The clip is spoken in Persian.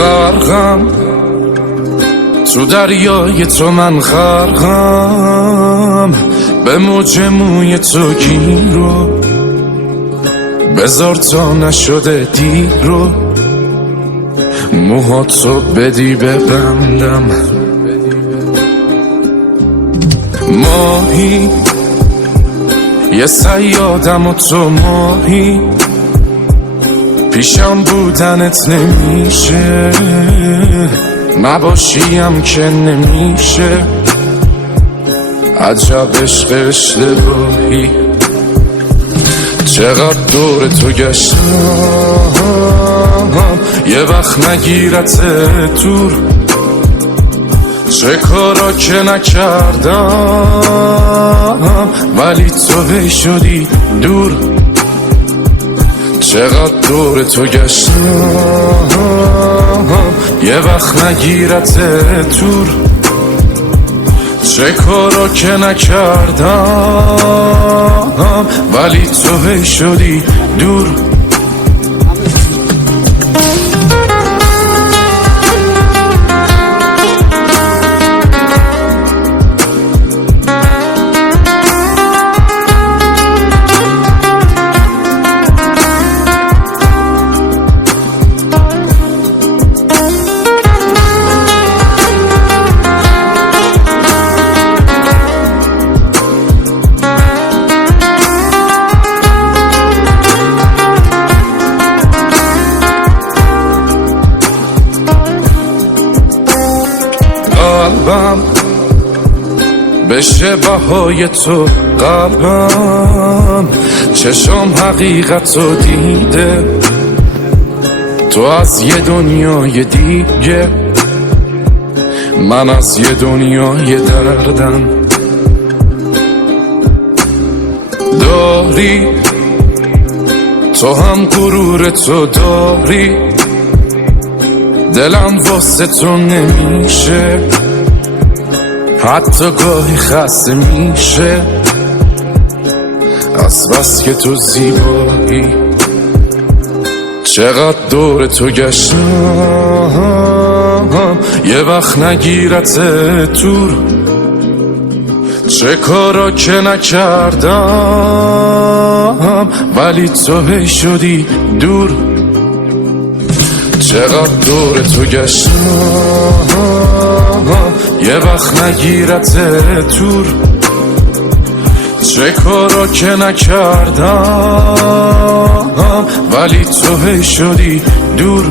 غرقم تو دریای تو، من غرقم به موج موی تو گیر رو بذار تا نشده دیر رو موهاتو بدی ببندم. ماهی یه صیادم و تو ماهی، پیشم بودنت نمیشه، نباشیم که نمیشه. عجب عشق اشتباهی، چقدر دور تو گشتم یه وقت نگیرت دور. چه کارا که نکردم ولی تو هی شدی دور. چقدر دور تو گشتم یه وقت نگیرت دور. چه کارا که نکردم ولی تو هی شدی دور. قلبم بشه بهای تو، قلبم چشم حقیقت رو دیده. تو از یه دنیای دیگه، من از یه دنیای دردم. داری تو هم غرور تو داری، دلم واسه تو نمیشه، حتی گاهی خسته میشه از بس که تو زیبایی. چقدر دور تو گشتم یه وقت نگیرت دور. چه کارا که نکردم ولی تو هی شدی دور. چقدر دور تو گشتم یه وقت نگیرت دور. چه کارا که نکردم ولی تو هی شدی دور.